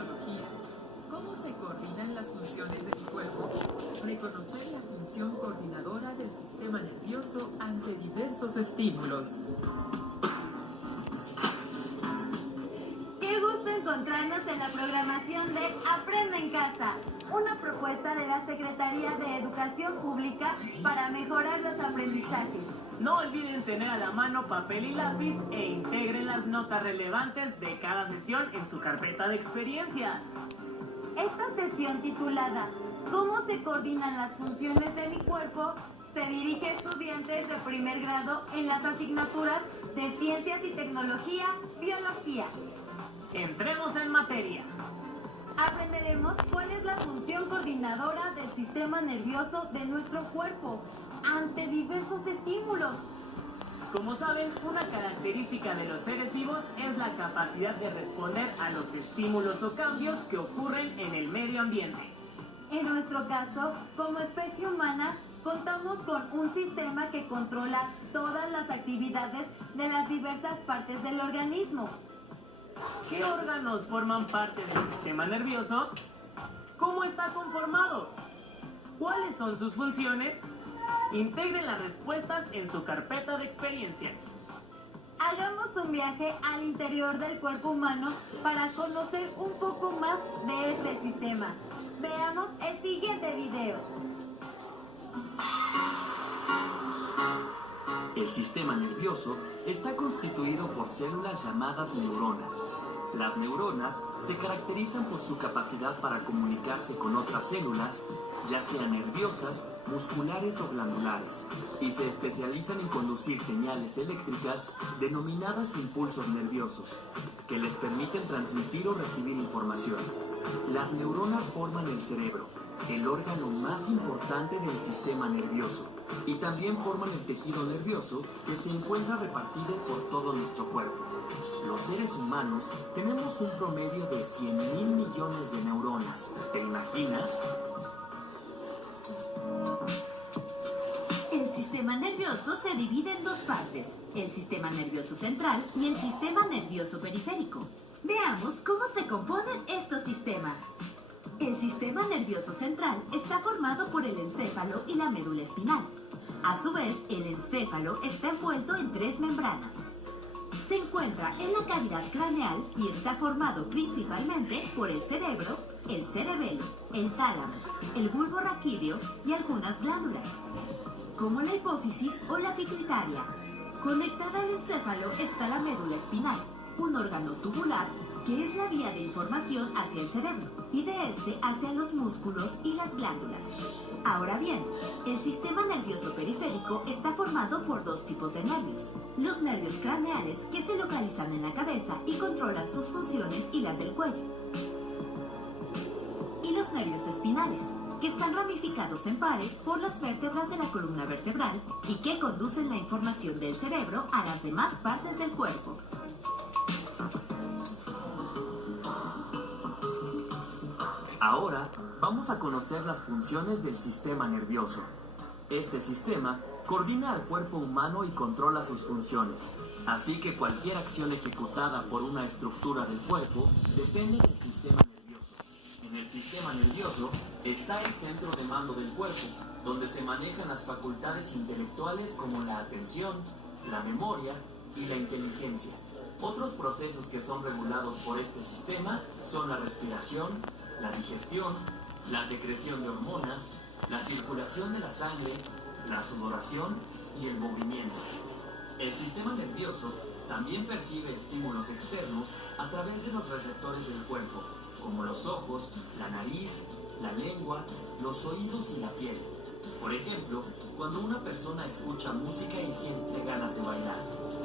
tecnología. ¿Cómo se coordinan las funciones de mi cuerpo? Reconocer la función coordinadora del sistema nervioso ante diversos estímulos. Qué gusto encontrarnos en la programación de Aprende en Casa, una propuesta de la Secretaría de Educación Pública para mejorar los aprendizajes. No olviden tener a la mano papel y lápiz e integren las notas relevantes de cada sesión en su carpeta de experiencias. Esta sesión titulada ¿Cómo se coordinan las funciones de mi cuerpo? Se dirige a estudiantes de primer grado en las asignaturas de Ciencias y Tecnología, Biología. Entremos en materia. Aprenderemos cuál es la función coordinadora del sistema nervioso de nuestro cuerpo ante diversos estímulos. Como saben, una característica de los seres vivos es la capacidad de responder a los estímulos o cambios que ocurren en el medio ambiente. En nuestro caso, como especie humana, contamos con un sistema que controla todas las actividades de las diversas partes del organismo. ¿Qué órganos forman parte del sistema nervioso? ¿Cómo está conformado? ¿Cuáles son sus funciones? Integren las respuestas en su carpeta de experiencias. Hagamos un viaje al interior del cuerpo humano para conocer un poco más de este sistema. Veamos el siguiente video. El sistema nervioso está constituido por células llamadas neuronas. Las neuronas se caracterizan por su capacidad para comunicarse con otras células, ya sean nerviosas, musculares o glandulares, y se especializan en conducir señales eléctricas denominadas impulsos nerviosos, que les permiten transmitir o recibir información. Las neuronas forman el cerebro, el órgano más importante del sistema nervioso, y también forman el tejido nervioso que se encuentra repartido por todo nuestro cuerpo. Los seres humanos tenemos un promedio de 100.000 millones de neuronas. ¿Te imaginas? El sistema nervioso se divide en dos partes, el sistema nervioso central y el sistema nervioso periférico. Veamos cómo se componen estos sistemas. El sistema nervioso central está formado por el encéfalo y la médula espinal. A su vez, el encéfalo está envuelto en tres membranas. Se encuentra en la cavidad craneal y está formado principalmente por el cerebro, el cerebelo, el tálamo, el bulbo raquídeo y algunas glándulas, como la hipófisis o la pituitaria. Conectada al encéfalo está la médula espinal, un órgano tubular que es la vía de información hacia el cerebro y de este hacia los músculos y las glándulas. Ahora bien, el sistema nervioso periférico está formado por dos tipos de nervios. Los nervios craneales, que se localizan en la cabeza y controlan sus funciones y las del cuello. Y los nervios espinales, que están ramificados en pares por las vértebras de la columna vertebral y que conducen la información del cerebro a las demás partes del cuerpo. Ahora vamos a conocer las funciones del sistema nervioso. Este sistema coordina al cuerpo humano y controla sus funciones, así que cualquier acción ejecutada por una estructura del cuerpo depende del sistema nervioso. En el sistema nervioso está el centro de mando del cuerpo, donde se manejan las facultades intelectuales como la atención, la memoria y la inteligencia. Otros procesos que son regulados por este sistema son la respiración, la digestión, la secreción de hormonas, la circulación de la sangre, la sudoración y el movimiento. El sistema nervioso también percibe estímulos externos a través de los receptores del cuerpo, como los ojos, la nariz, la lengua, los oídos y la piel. Por ejemplo, cuando una persona escucha música y siente ganas de bailar.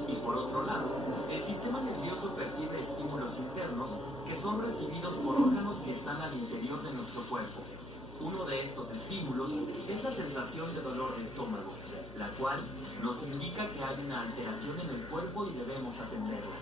Y por otro lado, el sistema nervioso percibe estímulos internos que son recibidos por órganos que están al interior de nuestro cuerpo. Uno de estos estímulos es la sensación de dolor de estómago, la cual nos indica que hay una alteración en el cuerpo y debemos atenderla.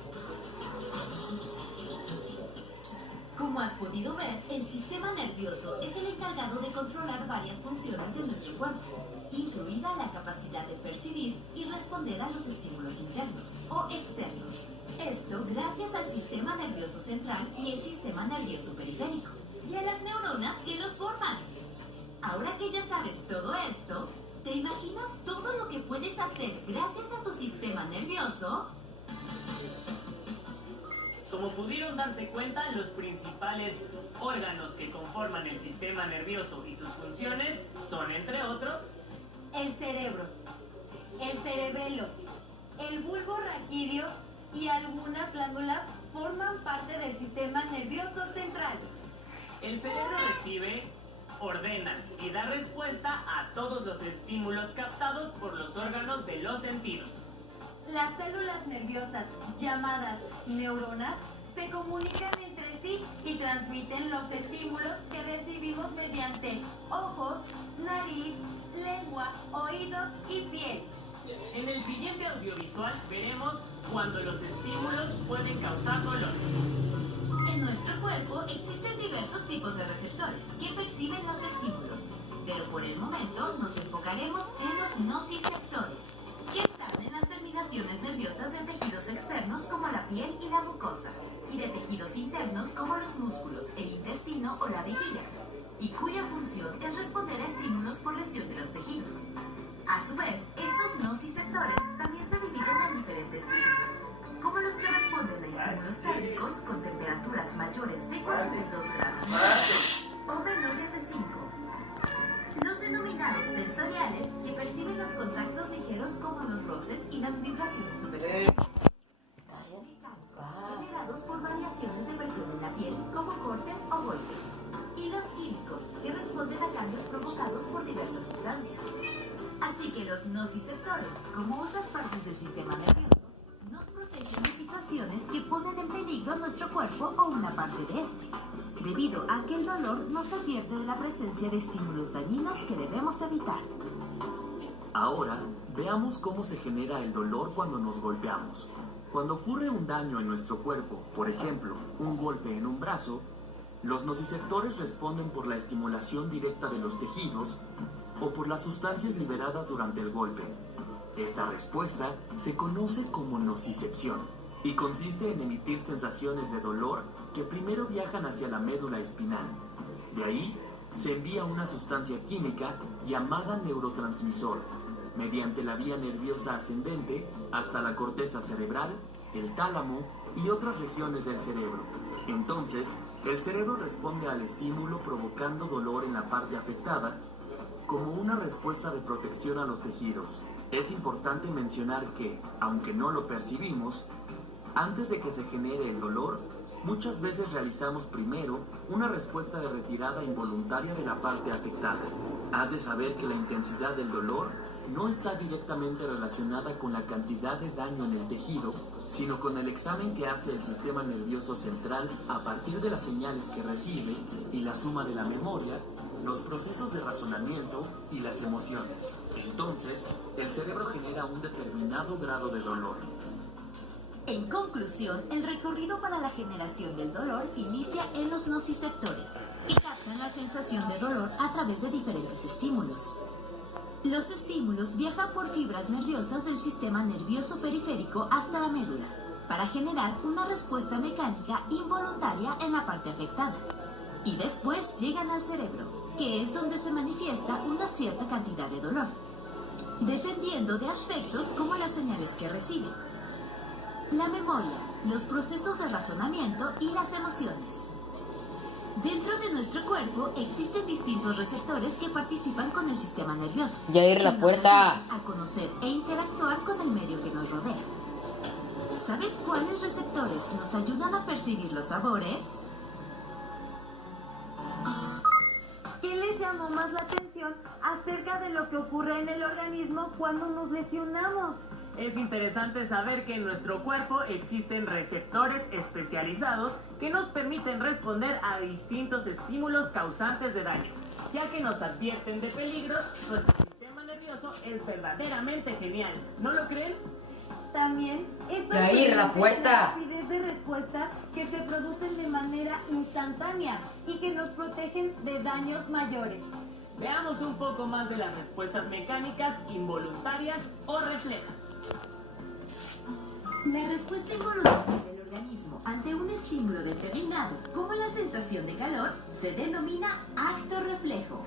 Como has podido ver, el sistema nervioso es el encargado de controlar varias funciones de nuestro cuerpo, incluida la capacidad de percibir y responder a los estímulos internos o externos. Esto gracias al sistema nervioso central y el sistema nervioso periférico, y a las neuronas que los forman. Ahora que ya sabes todo esto, ¿te imaginas todo lo que puedes hacer gracias a tu sistema nervioso? Como pudieron darse cuenta, los principales órganos que conforman el sistema nervioso y sus funciones son, entre otros, El cerebro, el cerebelo, el bulbo raquídeo y algunas glándulas forman parte del sistema nervioso central. el cerebro recibe, ordena y da respuesta a todos los estímulos captados por los órganos de los sentidos. Las células nerviosas, llamadas neuronas, se comunican entre sí y transmiten los estímulos que recibimos mediante ojos, nariz, lengua, oídos y piel. En el siguiente audiovisual veremos cuando los estímulos pueden causar dolor. En nuestro cuerpo existen diversos tipos de receptores que perciben los estímulos, pero por el momento nos enfocaremos en los nociceptores, que están en las terminaciones nerviosas de tejidos externos como la piel y la mucosa, y de tejidos internos como los músculos, el intestino o la vejiga, y cuya función es responder a estímulos por lesión de los tejidos. A su vez, estos nociceptores también se dividen en diferentes tipos, como los que responden a estímulos térmicos con temperaturas mayores de 42 grados Celsius o menores de 5. Los denominados sensoriales, que perciben los contactos ligeros como los roces y las vibraciones superficiales. Los mecánicos, generados por variaciones de presión en la piel como cortes o golpes. Y los químicos, que responden a cambios provocados por diversas sustancias. Así que los nociceptores, como otras partes del sistema nervioso, nos protegen de situaciones que ponen en peligro nuestro cuerpo o una parte de este, debido a que el dolor nos advierte de la presencia de estímulos dañinos que debemos evitar. Ahora, veamos cómo se genera el dolor cuando nos golpeamos. Cuando ocurre un daño en nuestro cuerpo, por ejemplo, un golpe en un brazo, los nociceptores responden por la estimulación directa de los tejidos o por las sustancias liberadas durante el golpe. Esta respuesta se conoce como nocicepción y consiste en emitir sensaciones de dolor que primero viajan hacia la médula espinal. De ahí se envía una sustancia química llamada neurotransmisor mediante la vía nerviosa ascendente hasta la corteza cerebral, el tálamo y otras regiones del cerebro. Entonces, el cerebro responde al estímulo provocando dolor en la parte afectada como una respuesta de protección a los tejidos. Es importante mencionar que, aunque no lo percibimos, antes de que se genere el dolor, muchas veces realizamos primero una respuesta de retirada involuntaria de la parte afectada. Has de saber que la intensidad del dolor no está directamente relacionada con la cantidad de daño en el tejido, sino con el examen que hace el sistema nervioso central a partir de las señales que recibe y la suma de la memoria, los procesos de razonamiento y las emociones. Entonces, el cerebro genera un determinado grado de dolor. En conclusión, el recorrido para la generación del dolor inicia en los nociceptores, que captan la sensación de dolor a través de diferentes estímulos. Los estímulos viajan por fibras nerviosas del sistema nervioso periférico hasta la médula, para generar una respuesta mecánica involuntaria en la parte afectada. Y después llegan al cerebro, que es donde se manifiesta una cierta cantidad de dolor, dependiendo de aspectos como las señales que recibe, la memoria, los procesos de razonamiento y las emociones. Dentro de nuestro cuerpo existen distintos receptores que participan con el sistema nervioso. Ya ir la que nos puerta. ayudan a conocer e interactuar con el medio que nos rodea. ¿Sabes cuáles receptores nos ayudan a percibir los sabores? ¿Qué les llamó más la atención acerca de lo que ocurre en el organismo cuando nos lesionamos? Es interesante saber que en nuestro cuerpo existen receptores especializados que nos permiten responder a distintos estímulos causantes de daño. Ya que nos advierten de peligros, nuestro sistema nervioso es verdaderamente genial. ¿No lo creen? También es Jair, la puerta. rapidez de respuestas que se producen de manera instantánea. instantánea y que nos protegen de daños mayores. Veamos un poco más de las respuestas mecánicas involuntarias o reflejas. La respuesta involuntaria del organismo ante un estímulo determinado, como la sensación de calor, se denomina acto reflejo,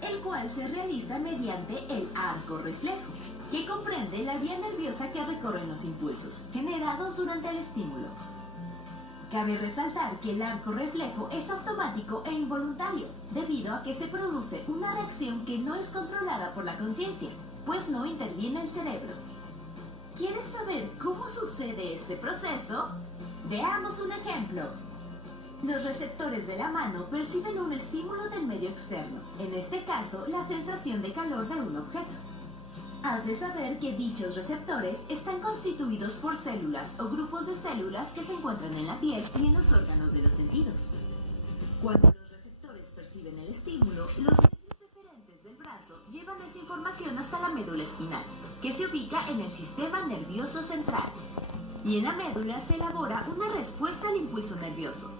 el cual se realiza mediante el arco reflejo, que comprende la vía nerviosa que recorren los impulsos generados durante el estímulo. Cabe resaltar que el arco reflejo es automático e involuntario, debido a que se produce una reacción que no es controlada por la conciencia, pues no interviene el cerebro. ¿Quieres saber cómo sucede este proceso? Veamos un ejemplo. Los receptores de la mano perciben un estímulo del medio externo, en este caso la sensación de calor de un objeto. Has de saber que dichos receptores están constituidos por células o grupos de células que se encuentran en la piel y en los órganos de los sentidos. Cuando los receptores perciben el estímulo, los nervios deferentes del brazo llevan esa información hasta la médula espinal, que se ubica en el sistema nervioso central. Y en la médula se elabora una respuesta al impulso nervioso.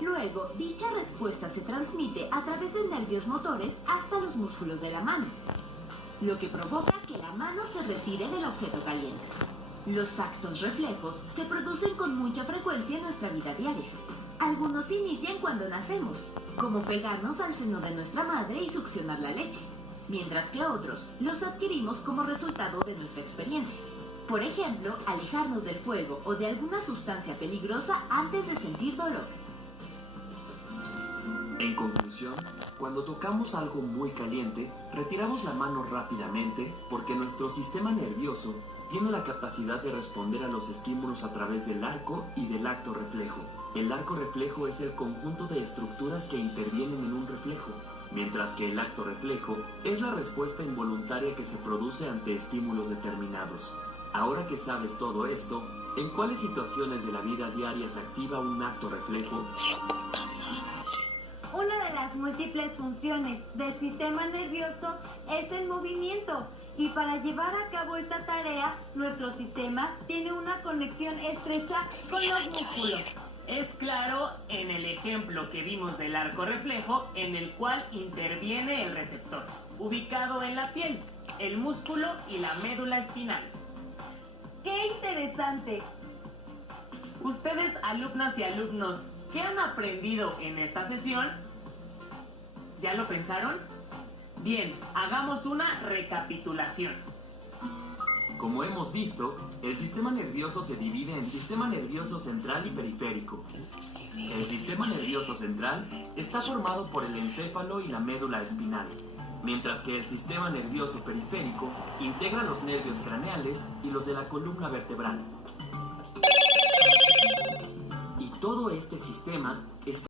Luego, dicha respuesta se transmite a través de nervios motores hasta los músculos de la mano, lo que provoca que la mano se retire del objeto caliente. Los actos reflejos se producen con mucha frecuencia en nuestra vida diaria. Algunos inician cuando nacemos, como pegarnos al seno de nuestra madre y succionar la leche, mientras que otros los adquirimos como resultado de nuestra experiencia. Por ejemplo, alejarnos del fuego o de alguna sustancia peligrosa antes de sentir dolor. En conclusión, cuando tocamos algo muy caliente, retiramos la mano rápidamente porque nuestro sistema nervioso tiene la capacidad de responder a los estímulos a través del arco y del acto reflejo. El arco reflejo es el conjunto de estructuras que intervienen en un reflejo, mientras que el acto reflejo es la respuesta involuntaria que se produce ante estímulos determinados. Ahora que sabes todo esto, ¿en cuáles situaciones de la vida diaria se activa un acto reflejo? Una de las múltiples funciones del sistema nervioso es el movimiento, y para llevar a cabo esta tarea, nuestro sistema tiene una conexión estrecha con los músculos. Es claro en el ejemplo que vimos del arco reflejo, en el cual interviene el receptor, ubicado en la piel, el músculo y la médula espinal. ¡Qué interesante! Ustedes, alumnas y alumnos, ¿qué han aprendido en esta sesión? ¿Ya lo pensaron? Bien, hagamos una recapitulación. Como hemos visto, el sistema nervioso se divide en sistema nervioso central y periférico. El sistema nervioso central está formado por el encéfalo y la médula espinal, mientras que el sistema nervioso periférico integra los nervios craneales y los de la columna vertebral. Y todo este sistema está